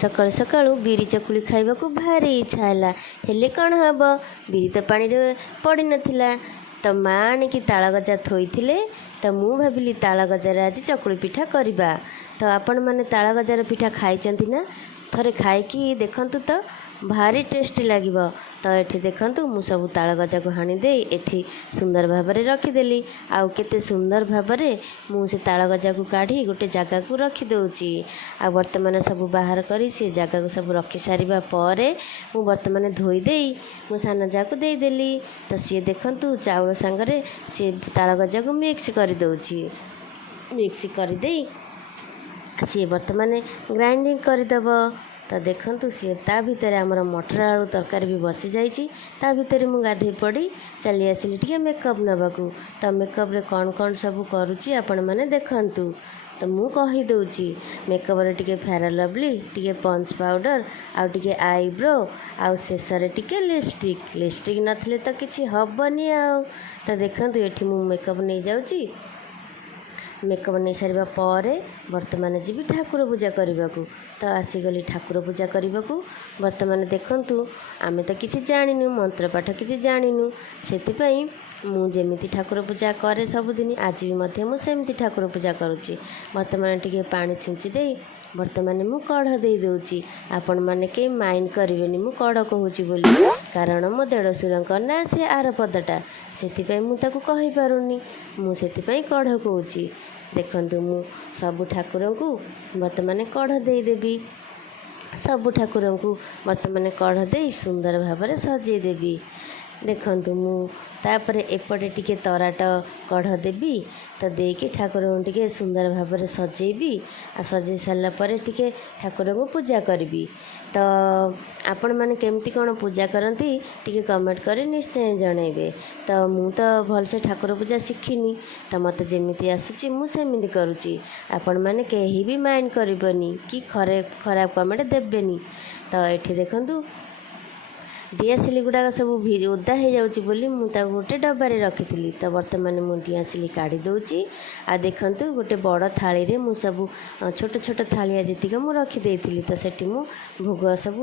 सकाळु सकाळु बिरी चकुली खाइबाकू भारी इच्छा हैला। हेले कौन हम बिरी तो पानी रे पड़ी नथिला। तो माँ आनिकी ताଳ गजा थोइथिले। तो मु भाविली ताଳ गजार आज चकुली पिठा करिबा। तो आपण माने ताଳ गजार पिठा खाइचंती ना? थरे खाइकी देखंतु तो भारी टेस्टी लागिबो। तो एठी देखंतु मु सब ताଳ गजा को हानि दे एठी सुंदर भाबरे रखिदेली। आउ केते सुंदर भाबरे मु से ताଳ गजा को काढ़ी गोटे जगह को रखी दउची। आ वर्तमान सब बाहर करी से जगह को सब रखी सारिबा परे मु वर्तमान धोई देई मु साना जा को दे देली। तो सी देखंतु चाउल संगरे से ताଳ गजा को मिक्स कर दउची। मिक्स कर देई सी वर्तमान ग्राइंडिंग करदेव। तो देखंतु सी ता भितर आमर मटर आलू तरकारी भी बसी जाइए। ता भितर मु गाधे पड़ी चली आसिली टिके मेकअप नबाकू। तो मेकअप रे कौन कौन सब करुची आपण माने देखंतु। तो मु कही दउची मेकअप रे टिके फेयर लवली टिके पॉन्स पाउडर आउ टिके आईब्रो आउ शेष रे टिके लिपस्टिक। लिपस्टिक नथिले तो किछि हबनी आउ। तो देखंतु एठी मु मेकअप नहीं जाउची। मेकअप नहीं सारिबा परे वर्तमान जीवी ठाकुर पूजा करने को। तो आसीगली ठाकुर पूजा करने को। वर्तमान देखंतु आमे तो किसी जानिनु मंत्र पाठ किसी जानिनु सेतिपई मु जेमिति ठाकुर पूजा करे सबुदिन आज भी मध्य मु सेमिति ठाकुर पूजा करुची। वर्तमान टिके पानी छुंची देई वर्तमान मु कढ़ दे दउची। आपण माने के माइंड करिवेनी मु कढ़ कहूची बोली कारण मो देढ़सुरंक ना से आर पदटा सेतिपई मु ताकू कहि पारुनी मु सेतिपई कढ़ कहूची। देखंतु मु सबु ठाकुर को वर्तमान कढ़ दे देबी। सबु ठाकुर को वर्तमान कढ़ दे सुंदर भाव सजे देबी। देखंतु मु तापरे एपटे टिके तराट कढ़ देबी। तो देकी ठाकुर टिके सुंदर भाव सजेबी। आ सजे सारा पर टिके ठाकुर को पूजा करबी। तो आपण माने केमती कौन पूजा करती टिके कमेंट करी निश्चय जनइबे। तो मु तो भलसे ठाकुर पूजा शिखिनी। तो मत जेमिति आसुची मु सेमिति करुची। आपण माने केही भी माइंड करबनी कि खराब कमेंट देबेनी। तो एठी देखंतु दिआसिली गुड़ाक सब ओदा हो जाऊँगी बोली मुझे गोटे डब्बारे रखी। तो वर्तमान मुझे दिआसिली काढ़ी दूची। आ देखंतु गोटे बड़ थाली रे मु सब छोट छोट थालिया जीतिक मु रखीदे। तो सेठी मु भोग सब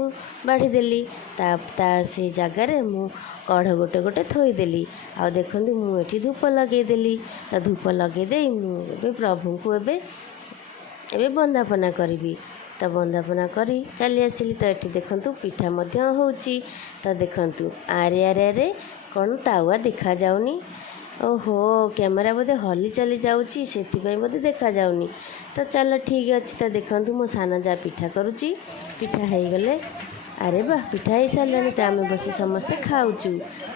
बाढ़ीदेली। ता से जगार मु कढ़ गोटे गोटे थोईदेली। आ देखंतु मु एठी धूप लगेदेली। तो धूप लगेदे मु प्रभु को एबे वंदापना करी। तो वंदापना करी चली आसिली। तो ये देखंतु पिठा मध्य होउची। तो देखंतु आरे आरे आरे कौन तावा देखा जाउनी। ओहो कैमरा बोधे हली चली जाउची सेतिपई बोधे देखा जाउनी। तो चलो ठीक अच्छे। तो देखंतु मो साना जा पिठा करुची। पिठा हो गले अरे वाह पिठा हो सारे। तो आम बसी समस्ते खाऊचु।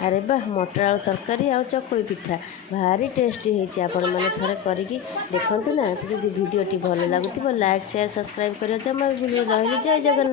अरे वाह मटर आलू तरकारी आउ चकुली पिठा भारी टेस्टी होती। आपण मैंने थोड़े करिकी देखंतु ना। तो जब वीडियोटी भल लगुथिबो लाइक शेयर सब्सक्राइब करियो जमा भूलियो। रहिली जय जगन्नाथ।